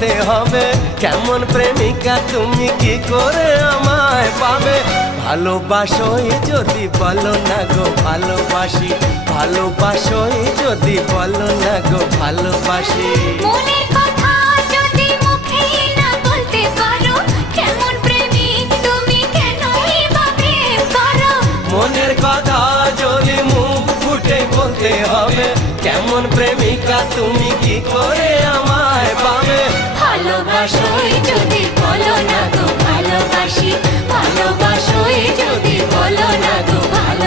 বলতে হবে কেমন প্রেমিকা তুমি কি করে আমায় পাবে। ভালোবাসোই যদি বলো না গো ভালোবাসি, ভালোবাসোই যদি বলো না গো ভালোবাসি। মনের কথা যদি মুখে না বলতে পারো, কেমন প্রেমিক তুমি কেনই বা প্রেম করো। মনের কথা যদি মুখ ফুটে বলতে হবে কেমন প্রেমিকা তুমি কি করে আমায় পাবে। ভালোবাসোই যদি বলো না গো ভালোবাসি, ভালোবাসোই যদি বলো না গো ভালোবাসি।